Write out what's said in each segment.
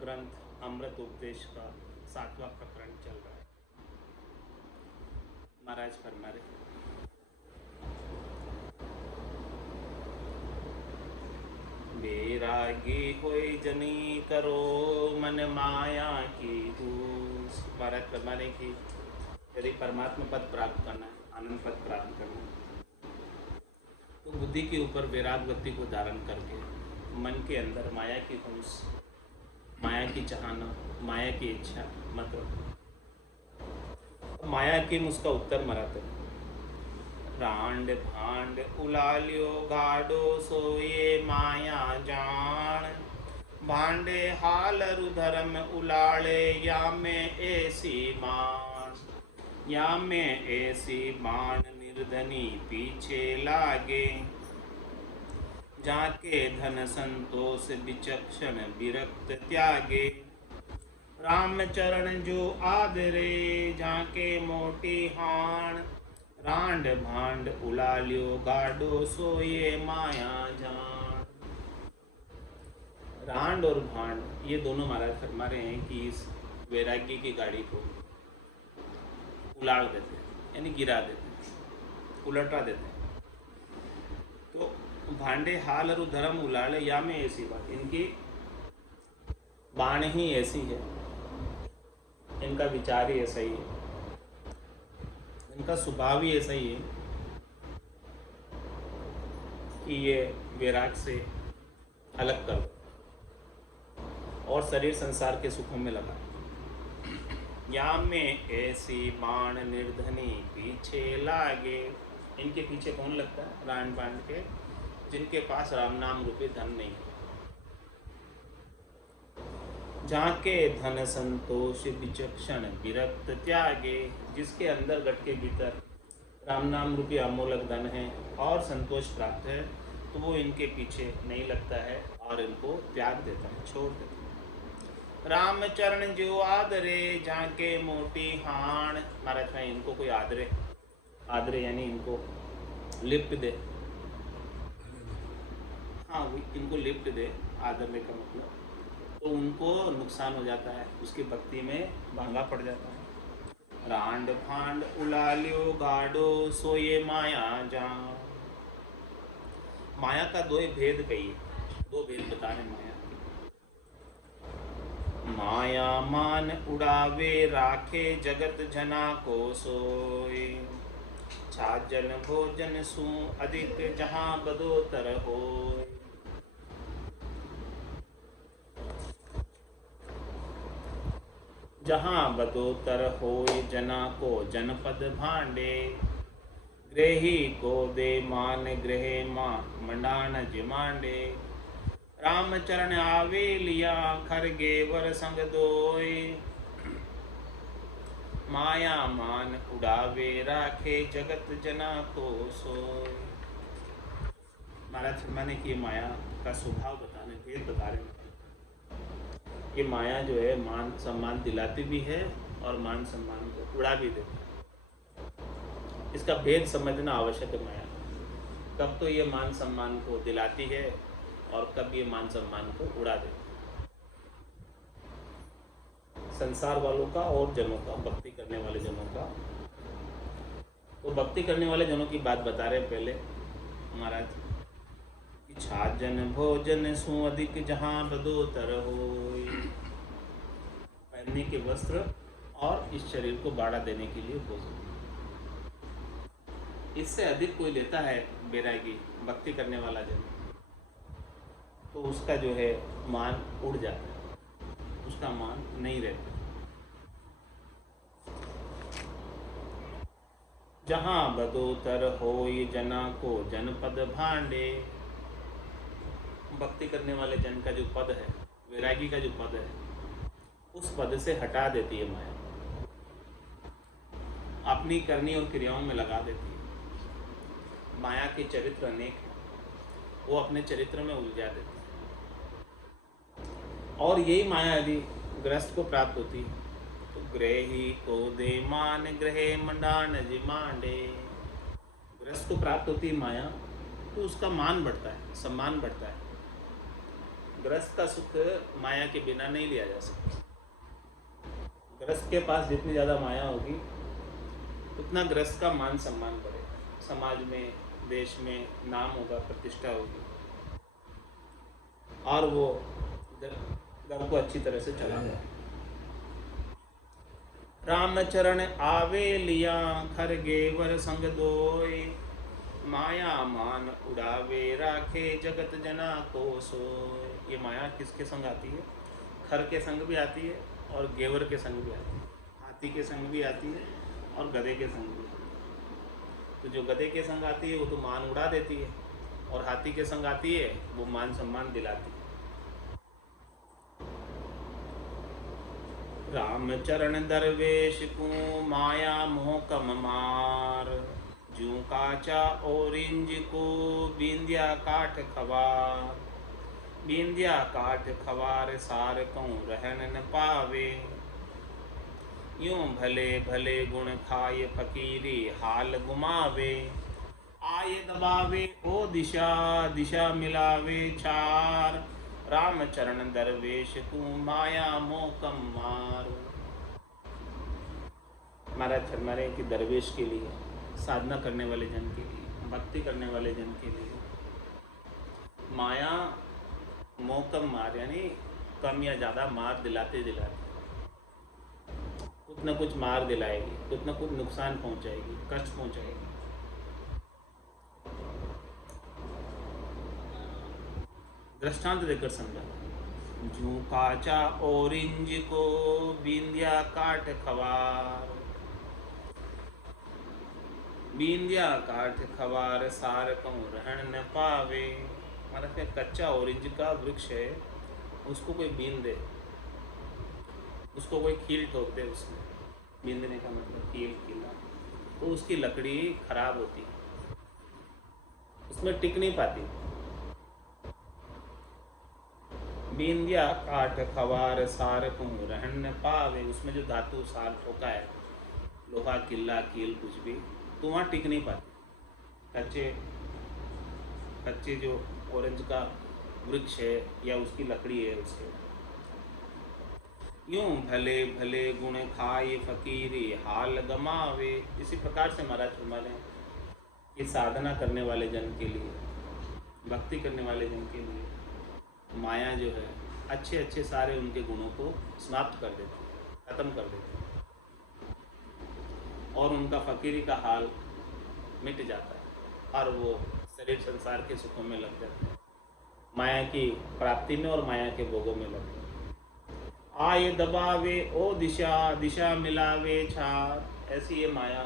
ग्रंथ अमृत उपदेश का 7वां प्रकरण चल रहा है। महाराज फरमा रहे, बैरागी होय जनी करो मन माया की दूस। महाराज फरमा रहे कि यदि परमात्मा पद प्राप्त करना है, आनंद पद प्राप्त करना है, तो बुद्धि के ऊपर वैराग वृत्ति को धारण करके मन के अंदर माया की हुंस, माया की चाहना, माया की इच्छा मत रखो। माया की उसका उत्तर मराते हैं, रांड भांड उलालियो गाडो सोये माया जान, भांडे हाल रुधर्म उलाड़े या में ऐसी मान, या में ऐसी बाण निर्धनी पीछे लागे, जाके धन संतोष विचक्षण विरक्त त्यागे, राम चरण जो आदरे जाके मोटी हाण, रांड भांड उलालियो गाडो सोये माया जान। रांड और भांड ये दोनों महाराज फरमा रहे हैं कि इस वैराग्य की गाड़ी को उलाड़ देते हैं, यानी गिरा देते हैं, उलटा देते हैं। तो भांडे हाल और धर्म उलाड़े या में ऐसी बात, इनकी बाण ही ऐसी है, इनका विचार ही ऐसा ही है, इनका स्वभाव ही ऐसा ही है कि ये वैराग से अलग कर दो और शरीर संसार के सुखों में लगा। या में ऐसी बाण निर्धनी पीछे लागे, इनके पीछे कौन लगता है? रान बाण के, जिनके पास राम नाम रूपी धन नहीं है। जाके धन संतोष विचक्षण विरक्त त्यागे, जिसके अंदर गट के भीतर राम नाम रूपी अमूलक धन है और संतोष प्राप्त है, तो वो इनके पीछे नहीं लगता है और इनको त्याग देता है, छोड़ देता है। राम चरण जो आदरे जाके मोटी हाण। महाराज भाई इनको कोई आदरे, आदरे यानी इनको लिप्ट दे, हाँ इनको लिप्ट दे, आदरने का मतलब, तो उनको नुकसान हो जाता है, उसकी भक्ति में भांगा पड़ जाता है। रांड फांड उलालियो गाडो सोये माया जान। माया का दो भेद कहिए, दो भेद बता रहे माया। माया मान उड़ावे राखे जगत जना को सोए, छाजन भोजन सु अधिक जहाँ बदोतर होए। जहाँ बदोतर होय जना को जनपद भांडे, ग्रही को दे मान ग्रहे माँ मंडान जिमांडे। रामचरण आवे लिया खरगे वर संग दोय, माया मान उड़ावे राखे जगत जना को सोय। महाराज फरमाने की माया का स्वभाव बताने, भेद बता रहे हैं कि माया जो है मान सम्मान दिलाती भी है और मान सम्मान को उड़ा भी देती है। इसका भेद समझना आवश्यक है। माया कब तो ये मान सम्मान को दिलाती है और कब ये मान सम्मान को उड़ा देती है। संसार वालों का और जनों का, भक्ति करने वाले जनों का, तो भक्ति करने वाले जनों की बात बता रहे पहले महाराज, छाजन भोजन सु अधिक जहाँ बदोतर होय। पहनने के वस्त्र और इस शरीर को बाड़ा देने के लिए भोजन, इससे अधिक कोई लेता है बैरागी, भक्ति करने वाला जन, तो उसका जो है मान उड़ जाता है, उसका मान नहीं रहता। जहाँ बदोतर होय जना को जनपद भांडे। भक्ति करने वाले जन का जो पद है, वैरागी का जो पद है, उस पद से हटा देती है माया, अपनी करनी और क्रियाओं में लगा देती है। माया के चरित्र अनेक हैं, वो अपने चरित्र में उलझा देती है। और यही माया यदि ग्रस्त को प्राप्त होती है तो ग्रही को दे मान ग्रहे मंडान जिमांडे। ग्रस्त को प्राप्त होती है माया तो उसका मान बढ़ता है, सम्मान बढ़ता है, गृहस्थ का सुख माया के बिना नहीं लिया जा सकता। गृहस्थ के पास जितनी ज़्यादा माया होगी उतना गृहस्थ का मान सम्मान बढ़ेगा, समाज में, देश में नाम होगा, प्रतिष्ठा होगी, और वो घर को अच्छी तरह से चलाएगा। रामचरण आवे लिया खर गेवर संग दोय, माया मान उड़ावे राखे जगत जना को सोय। ये माया किसके संग आती है? खर के संग भी आती है और गेवर के संग भी आती है, हाथी के संग भी आती है और गधे के संग भी आती है। तो जो गधे के संग आती है वो तो मान उड़ा देती है, और हाथी के संग आती है वो मान सम्मान दिलाती है। रामचरण दरवेश को माया मोह कम मार, जू काचा ओरिंज को बिंदिया काठ खवार, बिंदिया काठ खवार सार कहूँ रहन न पावे, यूं भले भले गुण खाए फकीरी हाल गुमावे, आय दबावे ओ दिशा दिशा मिलावे चार, रामचरण दरवेश को माया मोकम मार। महाराज फरमारे कि दरवेश के लिए, साधना करने वाले जन के लिए, भक्ति करने वाले जन के लिए माया मोकम मार, यानी कम या ज़्यादा मार दिलाते दिलाते कुछ न कुछ मार दिलाएगी, कुछ न कुछ नुकसान पहुंचाएगी, कष्ट पहुंचाएगी। दृष्टांत देकर समझा, जू काचा ओरिंज को बिंदिया काट खवार, बिंदिया काट खवार सार कहूँ रहन न पावे। मतलब कच्चा ओरिंज का वृक्ष है, उसको कोई बीन दे, उसको कोई कील ठोक दे, उसमें बीनने का मतलब कील कीला, तो उसकी लकड़ी खराब होती है, उसमें टिक नहीं पाती। बिंदिया काट खवार सार कहूँ रहन न पावे, उसमें जो धातु सार ठोका है, लोहा किला कील कुछ भी, तो वहाँ टिक नहीं पाती। कच्चे जो ऑरेंज का वृक्ष है या उसकी लकड़ी है, उसके यूं भले भले गुण खाए फकीरी हाल गमावे। इसी प्रकार से महाराज फरमाते हैं कि साधना करने वाले जन के लिए, भक्ति करने वाले जन के लिए माया जो है अच्छे अच्छे सारे उनके गुणों को समाप्त कर देती है, खत्म कर देती है, और उनका फकीरी का हाल मिट जाता है और वो शरीर संसार के सुखों में लग जाते हैं, माया की प्राप्ति में और माया के भोगों में लगते हैं। आय दबावे ओ दिशा दिशा मिलावे छार। ऐसी ये माया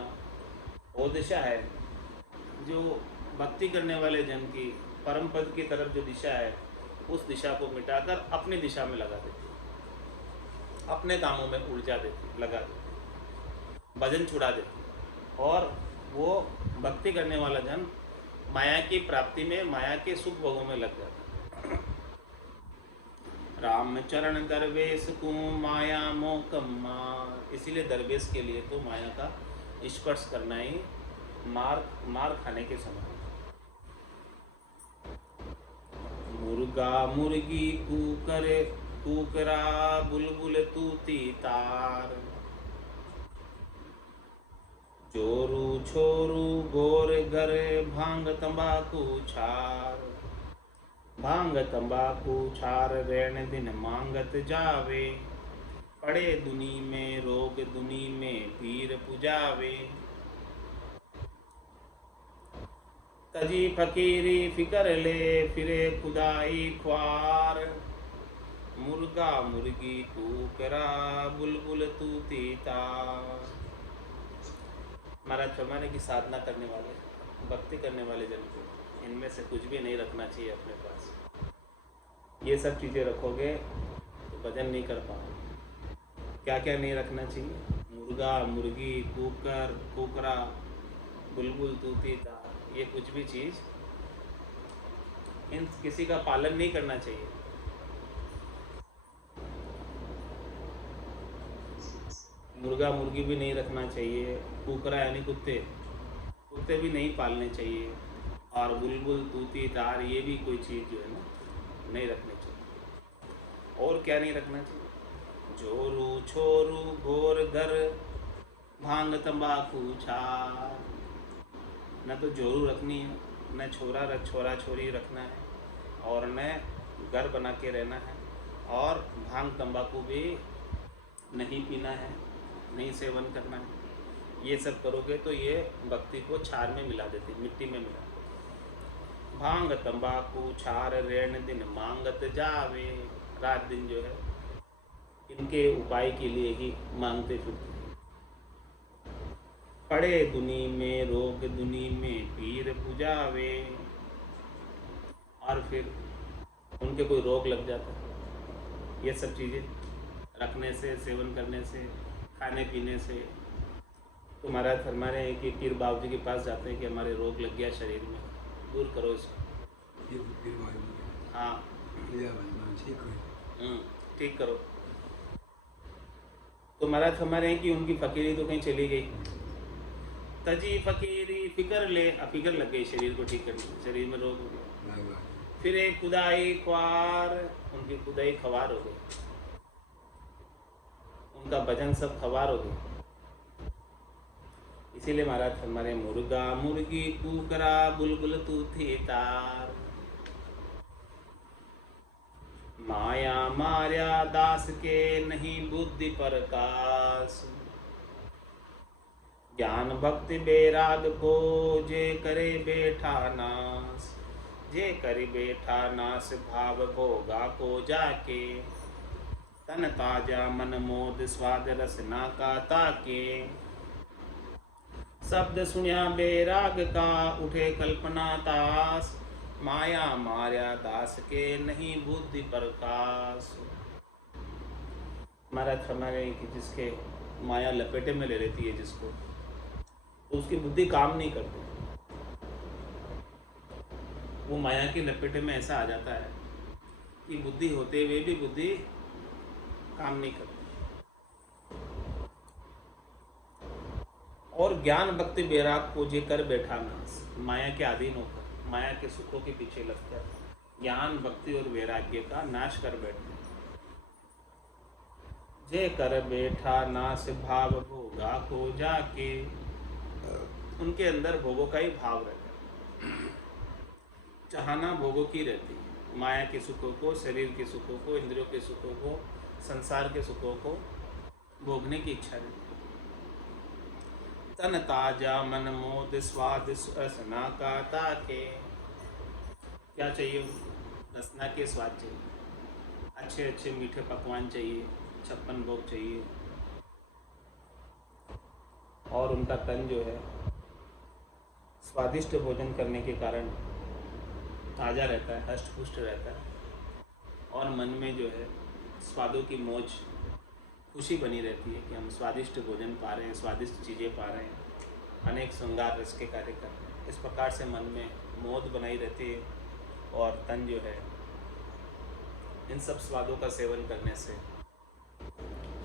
वो दिशा है जो भक्ति करने वाले जन की परम पद की तरफ जो दिशा है, उस दिशा को मिटाकर अपनी दिशा में लगा देती है, अपने कामों में ऊर्जा देती, लगा देती, भजन छुड़ा देती, और वो भक्ति करने वाला जन माया की प्राप्ति में, माया के सुख भोगों में लग जाता है। रामचरण दरवेश को माया मोकम मार। इसीलिए दरवेश के लिए तो माया का स्पर्श करना ही मार खाने के समान। मुर्गा मुर्गी कूकरे कूकरा बुलबुल तूती तार, चोरू छोरू गोर घर भांग तंबाकू छार, भांग तंबाकू छार रैन दिन मांगत जावे, पड़े दुनी में रोग दुनी में पीर पुजावे, तजी फकीरी फिकर ले फिरे खुदाई ख्वार, मुर्गा मुर्गी कूकरा बुलबुल तूती तार। महाराज फरमाने की साधना करने वाले, भक्ति करने वाले जन को इनमें से कुछ भी नहीं रखना चाहिए अपने पास। ये सब चीज़ें रखोगे तो भजन नहीं कर पाओगे। क्या क्या नहीं रखना चाहिए? मुर्गा मुर्गी कूकर कुकरा बुलबुल तूती तार, ये कुछ भी चीज़ इन किसी का पालन नहीं करना चाहिए। मुर्गा मुर्गी भी नहीं रखना चाहिए, कुकरा यानी कुत्ते भी नहीं पालने चाहिए, और बुलबुल तूती तार ये भी कोई चीज़ जो है ना नहीं रखनी चाहिए। और क्या नहीं रखना चाहिए? जोरू छोरू घोर घर, भांग तंबाकू छार। न तो जोरू रखनी है, न छोरा छोरी रखना है, और न घर बना के रहना है, और भांग तंबाकू भी नहीं पीना है, नहीं सेवन करना है। ये सब करोगे तो ये भक्ति को छार में मिला देती, मिट्टी में मिला देती। भांग तंबाकू छार रेण दिन मांगत जावे। रात दिन जो है इनके उपाय के लिए ही मांगते फिरते। पड़े दुनी में रोग दुनी में पीर बुझावे। और फिर उनके कोई रोग लग जाता है ये सब चीज़ें रखने से, सेवन करने से, खाने पीने से। तो महाराज फरमा रहे हैं कि पीर बाबू जी के पास जाते हैं कि हमारे रोग लग गया शरीर में, दूर करो इसको। हाँ, ठीक करो। तो महाराज फरमा रहे हैं कि उनकी फकीरी तो कहीं चली गई, तजी फकीरी फिकर ले, फिकर लग गई शरीर को ठीक करने, शरीर में रोग हो गया। फिर एक खुदाई ख्वार, उनकी खुदाई खवार हो गई, उनका भजन सब खवार हो गया। इसीलिए महाराज फरमा रहे मुर्गा मुर्गी कुकरा बुलबुल तू थे तार। माया मार्या दास के नहीं बुद्धि प्रकाश। ज्ञान भक्ति बैराग को जे करे बैठा नाश। जे करे बैठा नाश भाव भोगा को जाके। तन ताजा मन मोद स्वाद रसना का ताके। शब्द सुनिया बैराग का उठे कल्पना तास। माया मार्या दास के नहीं बुद्धि प्रकाश। महाराज फरमा रहे कि जिसके माया लपेटे में ले लेती है जिसको, तो उसकी बुद्धि काम नहीं करती। वो माया के लपेटे में ऐसा आ जाता है कि बुद्धि होते हुए भी बुद्धि काम नहीं करती। और ज्ञान भक्ति बैराग को जे कर बैठा नाश। माया के अधीन होकर, माया के सुखों के पीछे लगकर ज्ञान भक्ति और वैराग्य का नाश कर बैठते। जे कर बैठा नाश भाव भोगा को जाके। उनके अंदर भोगों का ही भाव रहता है, चाहना भोगों की रहती है। माया के सुखों को, शरीर के सुखों को, इंद्रियों के सुखों को, संसार के सुखों को भोगने की इच्छा रहती है। तन ताजा मन मोद स्वाद रसना का ताके। क्या चाहिए? रसना के स्वाद चाहिए, अच्छे अच्छे मीठे पकवान चाहिए, 56 भोग चाहिए। और उनका तन जो है स्वादिष्ट भोजन करने के कारण ताज़ा रहता है, हष्ट पुष्ट रहता है। और मन में जो है स्वादों की मौज, खुशी बनी रहती है कि हम स्वादिष्ट भोजन पा रहे हैं, स्वादिष्ट चीज़ें पा रहे हैं, अनेक श्रृंगार रस के कार्य कर रहे हैं। इस प्रकार से मन में मौज बनाई रहती है। और तन जो है इन सब स्वादों का सेवन करने से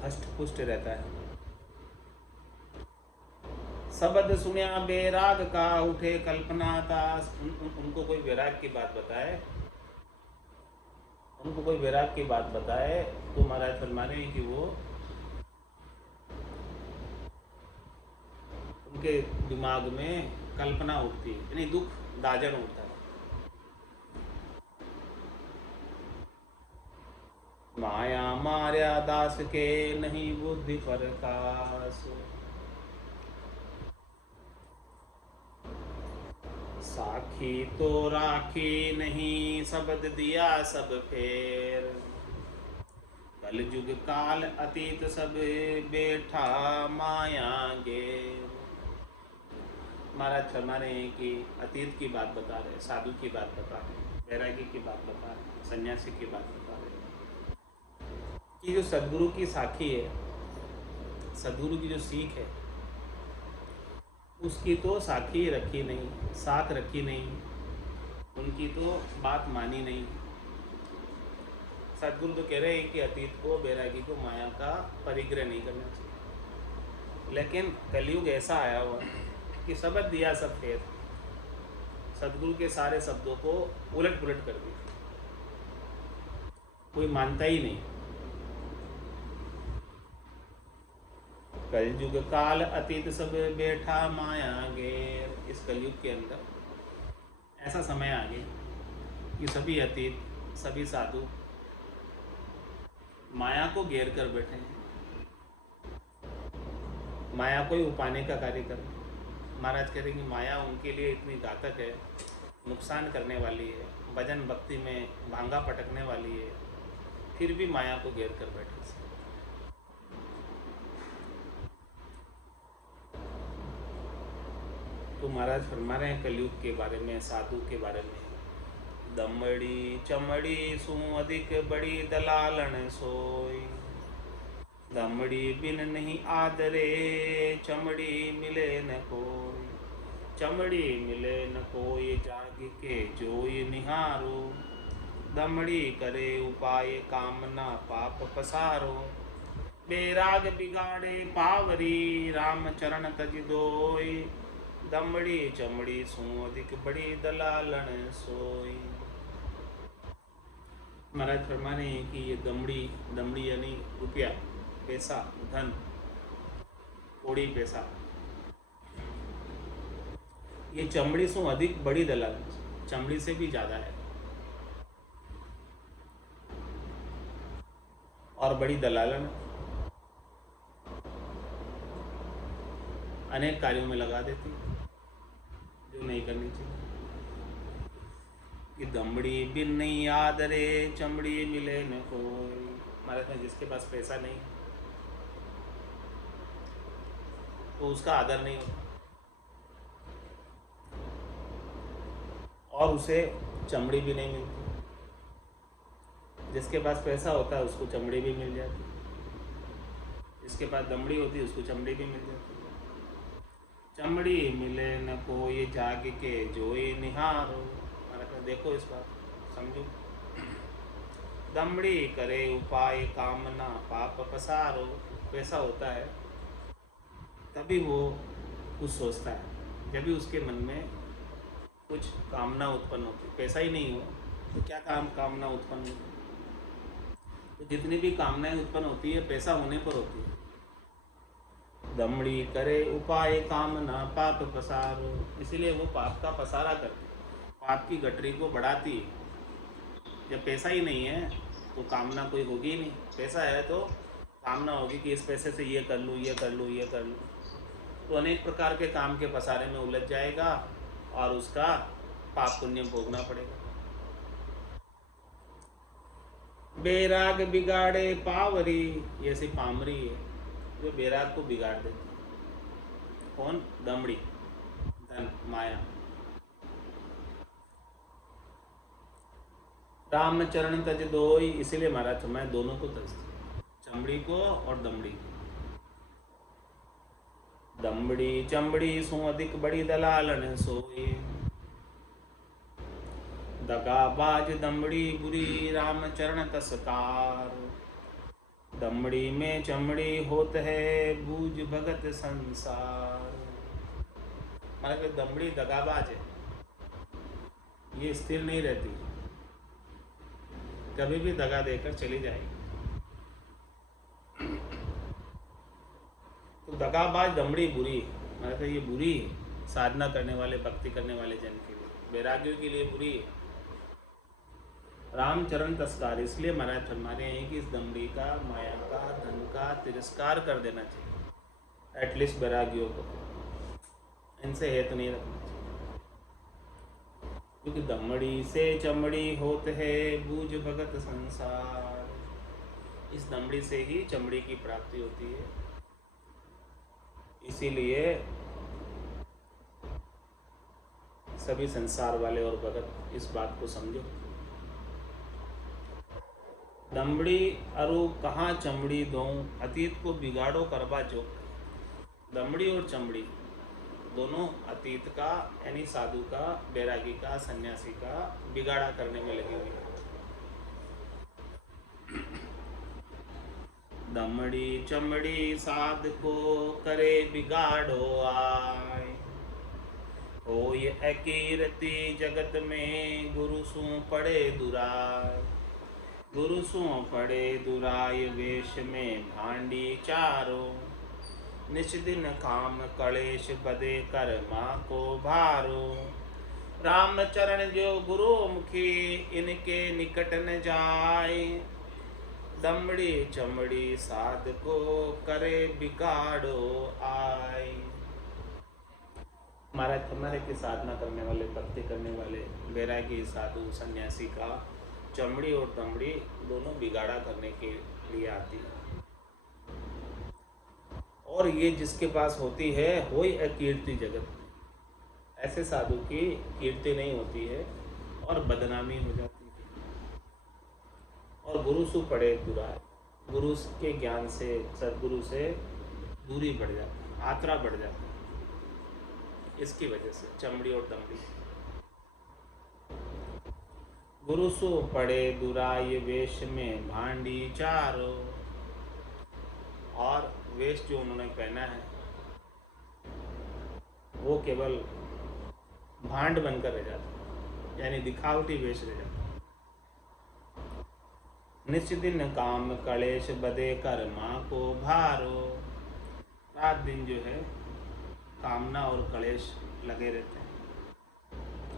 हष्ट पुष्ट रहता है। शब्द सुनिया बैराग का उठे कल्पना तास। उनको कोई वैराग की बात बताए, उनको कोई वैराग की बात बताए तो महाराज फरमा रहे हैं कि वो उनके दिमाग में कल्पना उठती है, यानी दुख दाजन उठता है। माया मार्या दास के नहीं बुद्धि प्रकाश। साखी तो राखी नहीं, शब्द दिया सब फेर। कल युग काल अतीत सब बैठा माया गे। महाराज फरमा रहे हैं कि अतीत की बात बता रहे, साधु की बात बता रहे, वैरागी की बात बता रहे, सन्यासी की बात बता रहे कि जो सद्गुरु की साखी है, सद्गुरु की जो सीख है, उसकी तो साखी रखी नहीं, साथ रखी नहीं, उनकी तो बात मानी नहीं। सद्गुरु तो कह रहे हैं कि अतीत को, वैरागी को माया का परिग्रह नहीं करना चाहिए। लेकिन कलयुग ऐसा आया हुआ कि शब्द दिया सब फेर, सद्गुरु के सारे शब्दों को उलट पुलट कर दिया। कोई मानता ही नहीं। कलयुग काल अतीत सब बैठा माया घेर। इस कलयुग के अंदर ऐसा समय आ गया कि सभी अतीत सभी साधु माया को घेर कर बैठे हैं, माया को ही उपाने का कार्य कर रहे हैं। महाराज कह रहे हैं कि माया उनके लिए इतनी घातक है, नुकसान करने वाली है, भजन भक्ति में भांगा पटकने वाली है, फिर भी माया को घेर कर बैठे। तो महाराज फरमा रहे हैं कलयुग के बारे में, साधु के बारे में, दमड़ी चमड़ी सु अधिक बड़ी दलालन सोई। दमड़ी बिन नहीं आदरे चमड़ी मिले न कोई। चमड़ी मिले न कोई जाग के जोई निहारो। दमड़ी करे उपाय कामना पाप पसारो। बेराग बिगाड़े पावरी राम चरण तज दोई। दमड़ी चमड़ी सु अधिक बड़ी दलालन सोई। महाराज फरमा रहे हैं कि ये दमड़ी, दमड़ी यानी रुपया, पैसा, धन, कौड़ी पैसा, ये चमड़ी से अधिक बड़ी दलाल, चमड़ी से भी ज्यादा है और बड़ी दलालन अनेक कार्यों में लगा देती है जो नहीं करनी चाहिए। कि दमड़ी बिन नहीं याद रे चमड़ी मिले न कोई। महाराज में जिसके पास पैसा नहीं तो उसका आदर नहीं होता और उसे चमड़ी भी नहीं मिलती। जिसके पास पैसा होता है उसको चमड़ी भी मिल जाती, जिसके पास दमड़ी होती है उसको चमड़ी भी मिल जाती। चमड़ी मिले न कोई जाग के जोई निहारो। देखो इस बात समझो। दमड़ी करे उपाय कामना पाप पसारो। पैसा होता है तभी वो कुछ सोचता है, जब भी उसके मन में कुछ कामना उत्पन्न होती। पैसा ही नहीं हो तो क्या कामना उत्पन्न होती। तो जितनी भी कामनाएं उत्पन्न होती है पैसा होने पर होती है। दमड़ी करे उपाय कामना पाप पसारो। इसीलिए वो पाप का पसारा करती, पाप की गठरी को बढ़ाती है। जब पैसा ही नहीं है तो कामना कोई होगी ही नहीं। पैसा है तो कामना होगी कि इस पैसे से ये कर लूँ, ये कर लूँ, ये कर लूँ। तो अनेक प्रकार के काम के पसारे में उलझ जाएगा और उसका पाप पुण्य भोगना पड़ेगा। बेराग बिगाड़े पावरी, ये ऐसी पामरी है जो बेराग को बिगाड़ देती है। कौन? दमड़ी, धन, माया। राम चरण तज दोई। इसीलिए महाराज मैं दोनों को तजती, चमड़ी को और दमड़ी को। दमड़ी चमड़ी सु अधिक बड़ी दलालन सोई। दगाबाज दमड़ी बुरी राम चरण तस्कार। दमड़ी में चमड़ी होत है बूझ भगत संसार। मतलब दमड़ी दगाबाज है, ये स्थिर नहीं रहती, कभी भी दगा देकर चली जाएगी। तो दगाबाज दमड़ी बुरी है, मतलब ये बुरी है साधना करने वाले, भक्ति करने वाले जन के लिए, वैराग्यों के लिए बुरी है। रामचरण तस्कार, इसलिए महाराज फरमा रहे हैं कि इस दमड़ी का, माया का, धन का तिरस्कार कर देना चाहिए। एटलीस्ट वैराग्यों को इनसे हेत नहीं रखना चाहिए, क्योंकि दमड़ी से चमड़ी होत है बूझ भगत संसार। इस दमड़ी से ही चमड़ी की प्राप्ति होती है। इसीलिए सभी संसार वाले और भगत इस बात को समझो। दमड़ी अरु कहाँ चमड़ी दो, अतीत को बिगाड़ो करवा जो। दमड़ी और चमड़ी दोनों अतीत का यानी साधु का, बैरागी का, सन्यासी का बिगाड़ा करने में लगी हुई है। दमड़ी चमड़ी साध को करे बिगाड़ो आय। हो ये कीर्ति जगत में गुरु सु पड़े दुराय। गुरु सु पड़े दुराय वेश में भांडी चारो, निच दिन काम कलेश बदे कर माँ को भारो। राम चरण जो गुरु मुखी, इनके निकट न जाए, दमड़ी चमड़ी साध को करे बिगाड़ो आय। महाराज हमारे की साधना करने वाले, भक्ति करने वाले वैरागी साधु सन्यासी का चमड़ी और दमड़ी दोनों बिगाड़ा करने के लिए आती है। और ये जिसके पास होती है वही अकीर्ति जगत। ऐसे साधु की कीर्ति नहीं होती है और बदनामी हो जाती है। और गुरु सु पड़े दुराय, गुरु के ज्ञान से, सदगुरु से दूरी बढ़ जाती है, आत्रा बढ़ जाती है। इसकी वजह से चमड़ी और दमड़ी। गुरु सु पड़े दुराय वेश में भांडी चारो, और वेश जो उन्होंने पहना है वो केवल भांड बनकर रह जाता है, यानी दिखावटी वेश रह जाता है। निश्चिदिन काम कलेश बदे कर माँ को भारो, रात दिन जो है कामना और कलेश लगे रहते हैं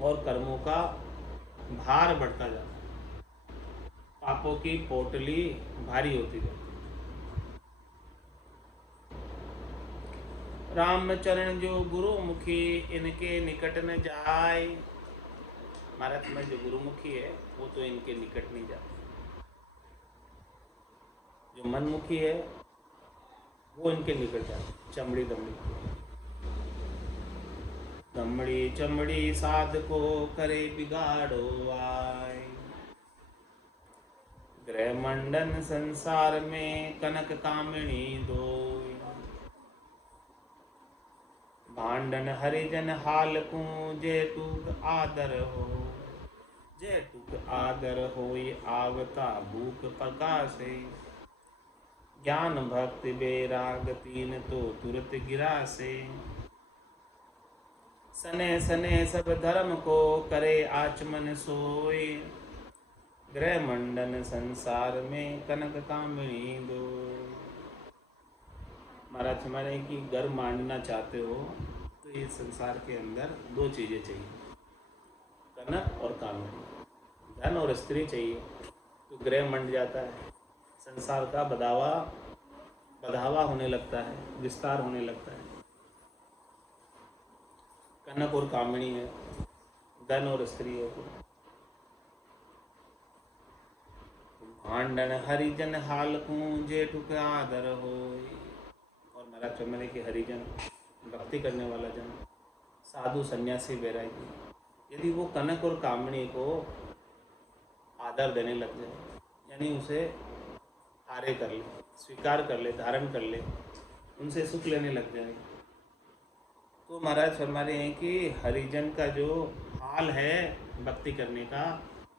और कर्मों का भार बढ़ता जाता है, पापों की पोटली भारी होती जाती है। राम चरण जो गुरु मुखी, इनके निकट न जाए। महाराज में जो गुरुमुखी है वो तो इनके निकट नहीं जाता। जो मनमुखी है वो इनके निकट जाता। चमड़ी दमड़ी, दमड़ी चमड़ी साध को करे बिगाड़ो आय। ग्रह मंडन संसार में कनक कामिणी दोय, भांडन हरिजन हाल को जे टूक आदर हो। जे टूक आदर होय आवता भूख प्रकाशे, ज्ञान भक्ति बेराग तीन तो तुरत गिरासे। सने सने सब धर्म को करे आचमन सोय, ग्रह मंडन संसार में कनक कामिणी दो। महाराज हमारे कि घर मांडना चाहते हो तो ये संसार के अंदर दो चीज़ें चाहिए, कनक और कामिनी। धन और स्त्री चाहिए तो ग्रह मंड जाता है, संसार का बढ़ावा होने लगता है, विस्तार होने लगता है। कनक और कामिनी है, धन और स्त्री है। भांडन हरिजन हाल को जे टुक आदर हो। और महाराज चमने के हरिजन, भक्ति करने वाला जन, साधु सन्यासी वैरागी, यदि वो कनक और कामिनी को आदर देने लग जाए, यानी उसे आरे कर ले, स्वीकार कर ले, धारण कर ले, उनसे सुख लेने लग जाए, तो महाराज फरमा रहे हैं कि हरिजन का जो हाल है भक्ति करने का,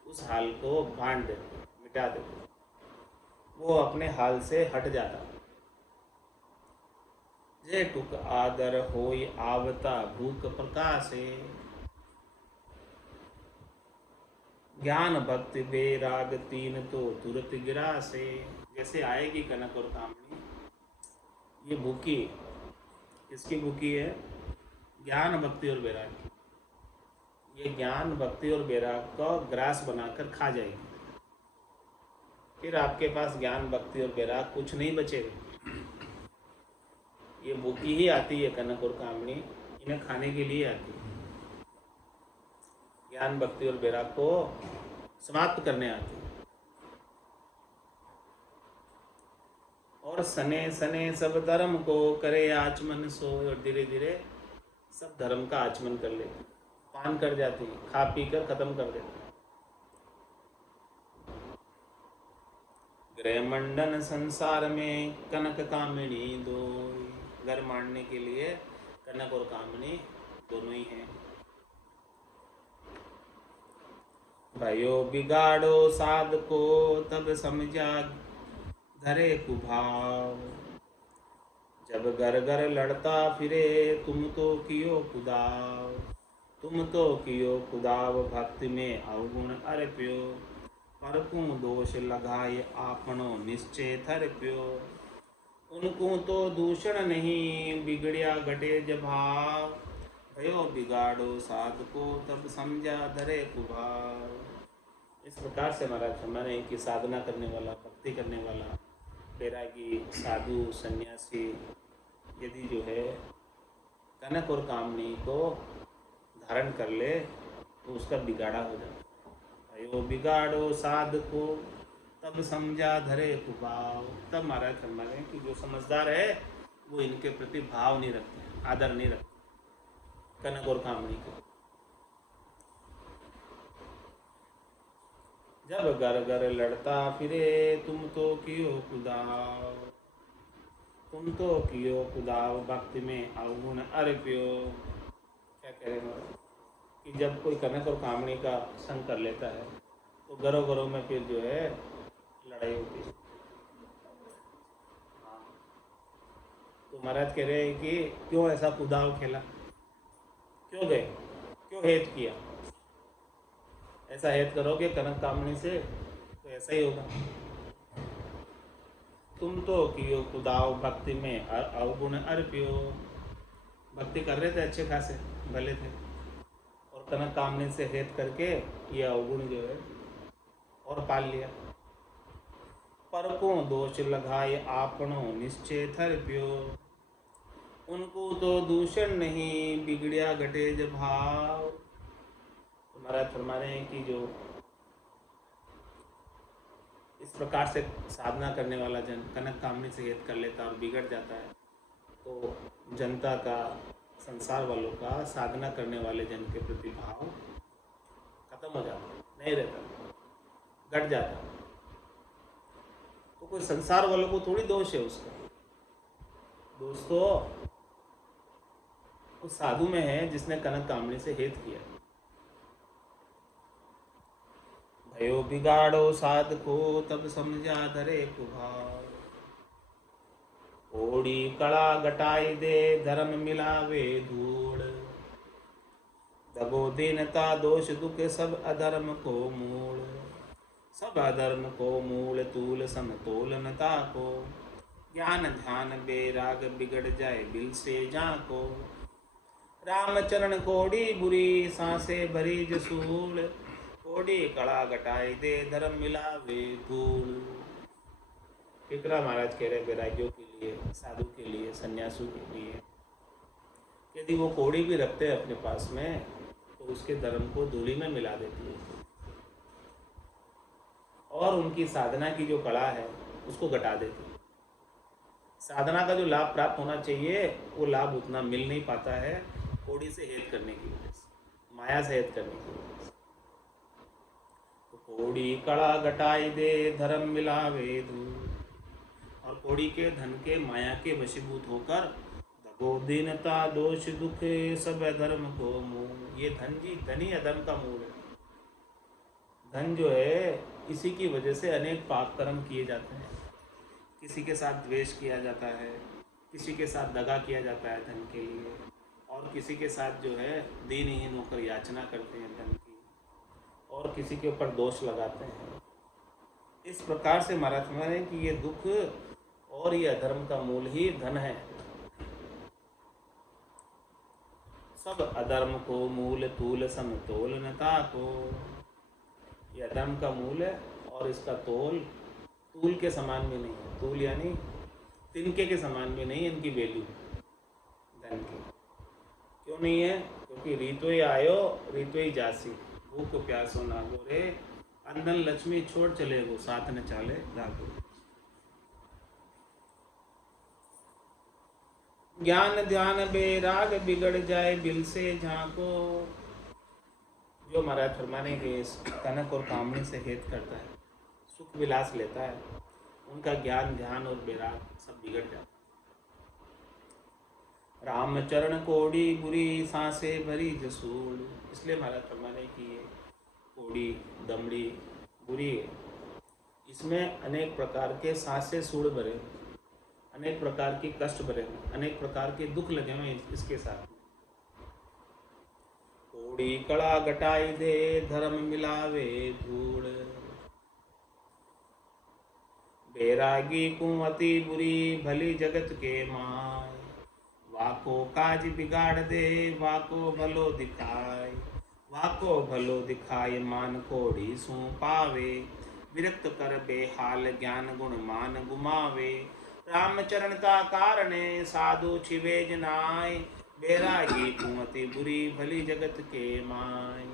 उस हाल को भांड देते, मिटा देते, वो अपने हाल से हट जाता। जे टुक आदर होय आवता भूख प्रकाशे, ज्ञान भक्ति बेराग तीन तो तुरत गिरासे। जैसे आएगी कनक और कामनी, ये भूखी, किसकी भूखी है? ज्ञान भक्ति और बैराग। ये ज्ञान भक्ति और बैराग को ग्रास बनाकर खा जाएगी, फिर आपके पास ज्ञान भक्ति और बैराग कुछ नहीं बचेगा। ये भूखी ही आती है कनक और कामनी, इन्हें खाने के लिए आती है, ज्ञान भक्ति और बैराग को समाप्त करने आती है। और सने सने सब धर्म को करे आचमन सो, और धीरे धीरे सब धर्म का आचमन कर लेते, पान कर जाती, खा पी कर खत्म कर देते। ग्रह मंडन संसार में कनक कामिनी दो। घर मांडने के लिए कनक और कामिनी दोनों ही हैं। भयो बिगाड़ो साध को तब समझा धरे कुभाव, जब घर घर लड़ता फिरे तुम तो कियो कुदाव। तुम तो कियो कुदाव भक्ति में अवगुण अर्प्यो, परकू दोष लगाए आपनो निश्चय थर प्यो। उनको तो दूषण नहीं बिगड़िया घटे जब भाव। भयो बिगाड़ो साध को तब समझा धरे कुभाव। इस प्रकार से महाराज हमारे की साधना करने वाला, भक्ति करने वाला बैरागी, साधु, सन्यासी यदि जो है कनक और कामनी को धारण कर ले तो उसका बिगाड़ा हो जाता है। भयो बिगाड़ो साध को तब समझा धरे कुभाव। तब महाराज फरमा रहे हैं कि जो समझदार है वो इनके प्रति भाव नहीं रखते, आदर नहीं रखते कनक और कामनी को। जब घर घर लड़ता फिरे तुम तो कियो कुदाव। तुम तो कियो कुदाव भक्ति में अवगुण अर्प्यो। क्या कह रहे हैं कि जब कोई कनक और कामनी का संग कर लेता है तो घरों घरों में फिर जो है लड़ाई होती है। तो महाराज कह रहे हैं कि क्यों ऐसा कुदाव खेला, क्यों गए, क्यों हेत किया। ऐसा हेत करोगे कनक कामनी से तो ऐसा ही होगा। तुम तो कियो कुदाव भक्ति में अवगुण अर्प्यो। भक्ति कर रहे थे, अच्छे खासे भले थे, और कनक कामनी से हेत करके ये अवगुण जो है और पाल लिया। परको दोष लगाए आपनो निश्चय थर प्यो। उनको तो दूषण नहीं बिगड़िया घटे जब भाव। तो महाराज फरमा रहे हैं कि जो इस प्रकार से साधना करने वाला जन कनक कामनी से हेत कर लेता और बिगड़ जाता है तो जनता का, संसार वालों का साधना करने वाले जन के प्रति भाव खत्म हो जाता, नहीं रहता, घट जाता। तो कोई संसार वालों को थोड़ी दोष है उसका, दोष तो उस साधु में है जिसने कनक कामनी से हेत किया। भयो बिगाड़ो साध को तब समझा धरे कुभाव। ओड़ी कड़ा घटाई दे धर्म मिलावे धूड़। दगो दीनता दोष दुख सब अधर्म को मूल। सब अधर्म को मूल तूल समतोलनता को। ज्ञान ध्यान बेराग बिगड़ जाए बिल से जाको। रामचरण कोड़ी बुरी सांसे भरी जसूल। कोड़ी कड़ा घटाई दे धर्म मिलावे धूल। फिक्रा महाराज कह रहे बैरागियों के लिए, साधु के लिए, सन्यासु के लिए, यदि वो कोड़ी भी रखते हैं अपने पास में तो उसके धर्म को धूलि में मिला देती है और उनकी साधना की जो कड़ा है उसको घटा देती है। साधना का जो लाभ प्राप्त होना चाहिए वो लाभ उतना मिल नहीं पाता है कोड़ी से हेत करने की वजह से, माया से हेत करने की वजह से। तो कोड़ी कड़ा घटाई दे धर्म मिलावे धूल। और कोड़ी के धन के माया के वशीभूत होकर दगो दीनता दोष दुख सब अधर्म को मूल। ये धन ही अधर्म का मूल है। धन जो है इसी की वजह से अनेक पाप कर्म किए जाते हैं। किसी के साथ द्वेष किया जाता है, किसी के साथ दगा किया जाता है धन के लिए, और किसी के साथ जो है दीनहीन होकर याचना करते हैं धन की, और किसी के ऊपर दोष लगाते हैं। इस प्रकार से महाराज कह रहे हैं कि ये दुख और ये अधर्म का मूल ही धन है। सब अधर्म को मूल तूल समतोलनता को। ये अधर्म का मूल है और इसका तोल तूल के समान भी नहीं है। तूल यानी तिनके के समान भी नहीं है इनकी वैल्यू धन की। क्यों नहीं है? क्योंकि रीतो ही आयो रीतो ही जासी। भूख प्यासो ना गोरे अंधन लक्ष्मी छोड़ चले वो साथ न चाले रागो। ज्ञान ध्यान बेराग बिगड़ जाए बिल से झांको। जो महाराज फरमाने के कनक और कामनी से हेत करता है, सुख विलास लेता है, उनका ज्ञान ध्यान और बेराग सब बिगड़ जाता है। रामचरण कोड़ी बुरी सांसे भरी जसूल। इसलिए महाराज फरमाने की ये कोड़ी दमड़ी बुरी है, इसमें अनेक प्रकार के सांसे सूढ़ भरे, अनेक प्रकार की कष्ट भरे, अनेक प्रकार के दुख लगे हुए इसके साथ। कोड़ी कड़ा घटाई दे धर्म मिलावे धूड़। बैरागी कुंवती बुरी भली जगत के माय, वाको काज बिगाड़ दे वाको भलो दिखाए, वाको भलो दिखाए मान कोड़ी सू पावे, विरक्त कर बेहाल ज्ञान गुण मान गुमावे, रामचरण का कारणे साधु छिवे जनाय, बैरागी कुंवती बुरी भली जगत के माय।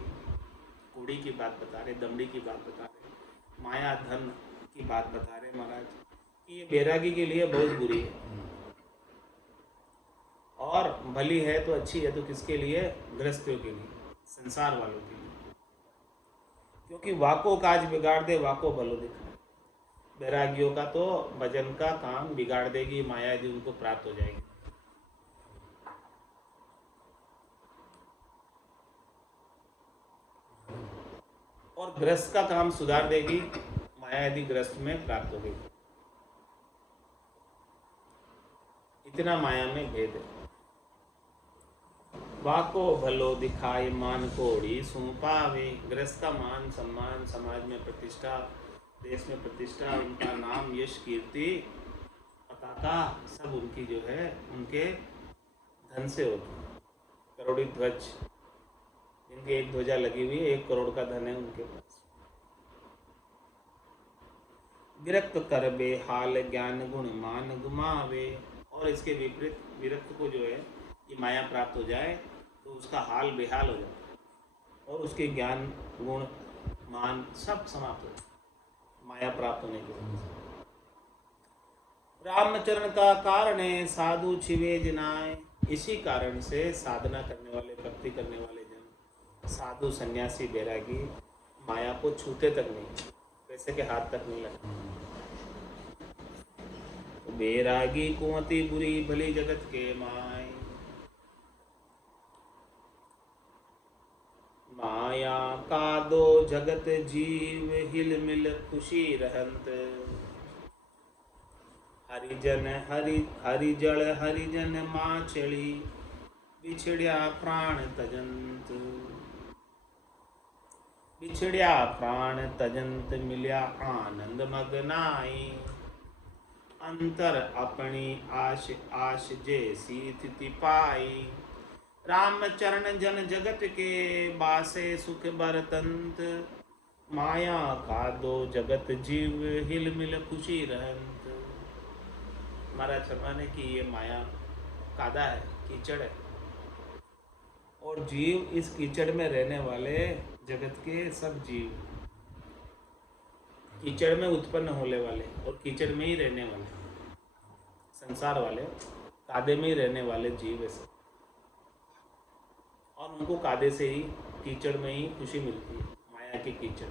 कुड़ी की बात बता रहे, दमड़ी की बात बता रहे, माया धन की बात बता रहे महाराज कि ये बैरागी के लिए बहुत बुरी है, और भली है तो अच्छी है तो किसके लिए? गृहस्थियों के लिए, संसार वालों के लिए, क्योंकि वाको काज बिगाड़ दे वाको भलो दिखाए। बैरागियों का तो भजन का काम बिगाड़ देगी माया, यदि उनको प्राप्त हो जाएगी। और गृहस्थ का काम सुधार देगी माया, यदि गृहस्थ में प्राप्त हो गई। इतना माया में भेद है। वाको भलो दिखाई मान कोड़ी सू पावे, गृहस्थ का मान सम्मान, समाज में प्रतिष्ठा, देश में प्रतिष्ठा, उनका नाम यश कीर्ति पताका सब उनकी जो है उनके धन से होती है। करोड़ी ध्वज, जिनकी एक ध्वजा लगी हुई है, 1 करोड़ का धन है उनके पास। विरक्त कर बेहाल ज्ञान गुण मान गुमावे, और इसके विपरीत विरक्त को जो है ये माया प्राप्त हो जाए तो उसका हाल बेहाल हो जाता है और उसके ज्ञान गुण मान सब समाप्त हो जाते माया प्राप्त होने के बाद। रामचरण का कारण है साधु छिवे जिनाए, इसी कारण से साधना करने वाले, भक्ति करने वाले जन, साधु सन्यासी बैरागी माया को छूते तक नहीं, पैसे के हाथ तक नहीं लगते। बैरागी कुंवती बुरी भली जगत के माय, माया का दो जगत जीव हिल मिल खुशी रहंत, हरिजन हरिजल हरिजन माचली बिछड़िया प्राण तजंत, बिछड़िया प्राण तजंत मिल्या आनंद मगनाई, अंतर अपनी आश आश जैसी तिथि पाई, राम चरण जन जगत के बासे सुख बरतंत, माया का दो जगत जीव हिल मिल खुशी रहंत। महाराज फरमाने की ये माया कादा है, कीचड़ है, और जीव इस कीचड़ में रहने वाले जगत के सब जीव कीचड़ में उत्पन्न होने वाले और कीचड़ में ही रहने वाले, संसार वाले कादे में ही रहने वाले जीव है सब, और उनको कादे से ही, कीचड़ में ही खुशी मिलती है, माया के कीचड़।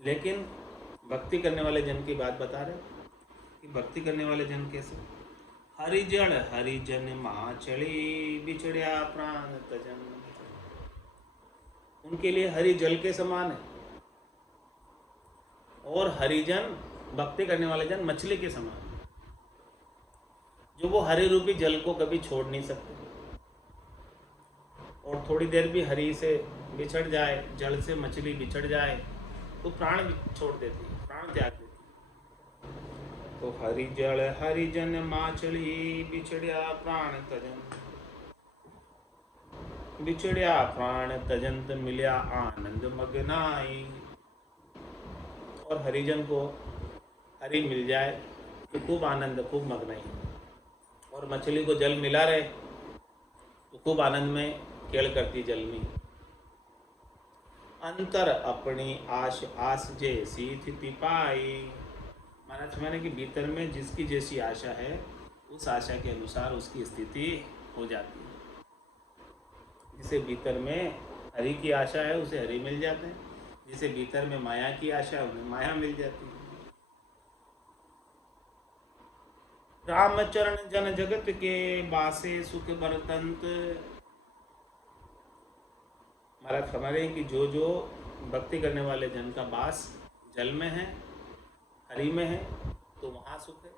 लेकिन भक्ति करने वाले जन की बात बता रहे कि भक्ति करने वाले जन कैसे? हरिजन हरिजन माचली बिछड़िया प्राण तजन, उनके लिए हरि जल के समान है, और हरिजन भक्ति करने वाले जन मछली के समान, जो वो हरि रूपी जल को कभी छोड़ नहीं सकते, और थोड़ी देर भी हरि से बिछड़ जाए, जल से मछली बिछड़ जाए तो प्राण छोड़ देती है, प्राण त्याग देती है। तो हरि जल हरिजन माचली बिछड़िया प्राण तजन, बिछड़िया प्राण तजंत मिल्या आनंद मगनाई, और हरिजन को हरि मिल जाए तो खूब आनंद, खूब मगनाई, और मछली को जल मिला रहे तो खूब आनंद में खेल करती जल में। अंतर अपनी आश आस जैसी स्थिति पाई, महाराज मैंने कि भीतर में जिसकी जैसी आशा है उस आशा के अनुसार उसकी स्थिति हो जाती है। जिसे भीतर में हरि की आशा है उसे हरि मिल जाते हैं, जिसे भीतर में माया की आशा है उन्हें माया मिल जाती है। रामचरण जन जगत के बासे सुख बरतंत, महाराज फरमा रहे हैं कि जो जो भक्ति करने वाले जन का बास जल में है, हरि में है, तो वहाँ सुख है,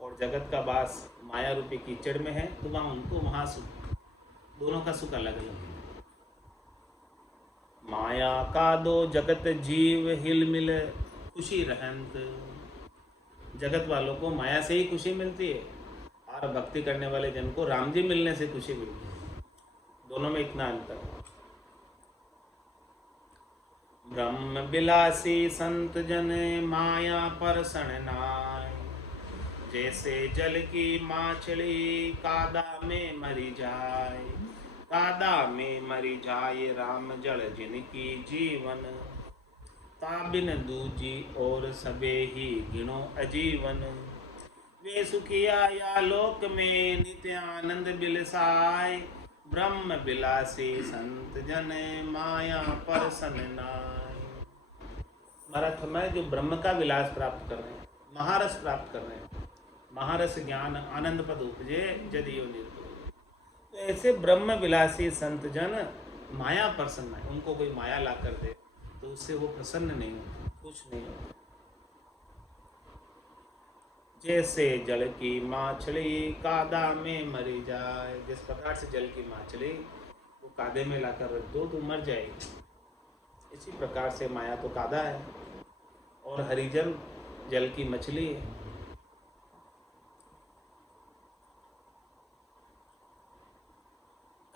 और जगत का बास माया रूपी कीचड़ में है तो वहाँ उनको वहाँ सुख, दोनों का सुख अलग अलग है। माया का दो जगत जीव हिल मिल खुशी रहंत। जगत वालों को माया से ही खुशी मिलती है और भक्ति करने वाले जन को राम जी मिलने से खुशी मिलती है। दोनों में इतना अंतर है। ब्रह्म बिलासी संत जन माया पर सण नाय। जैसे जल की माछली कादा में मरी जाए। कादा में मरी जाए राम जल जिनकी जीवन। ताबिन दूजी और सबे ही गिनो अजीवन। वे सुखिया या लोक में नित्य आनंद बिलसाय। ब्रह्म बिलासी संत जन माया पर सन नाय। महाराज फरमाए जो ब्रह्म का विलास प्राप्त कर रहे हैं, महारस प्राप्त कर रहे हैं, महारस ज्ञान आनंद पद उपजे जदियो निर्गुण। तो ऐसे ब्रह्म विलासी संत जन माया प्रसन्न है। उनको कोई माया ला कर दे तो उससे वो प्रसन्न नहीं होते, खुश नहीं होते। जैसे जल की माछली कादा में मरी जाए। जिस प्रकार से जल की माछली वो कादे में लाकर रख दो तो मर जाएगी, इसी प्रकार से माया तो कादा है और हरिजन जल की मछली है।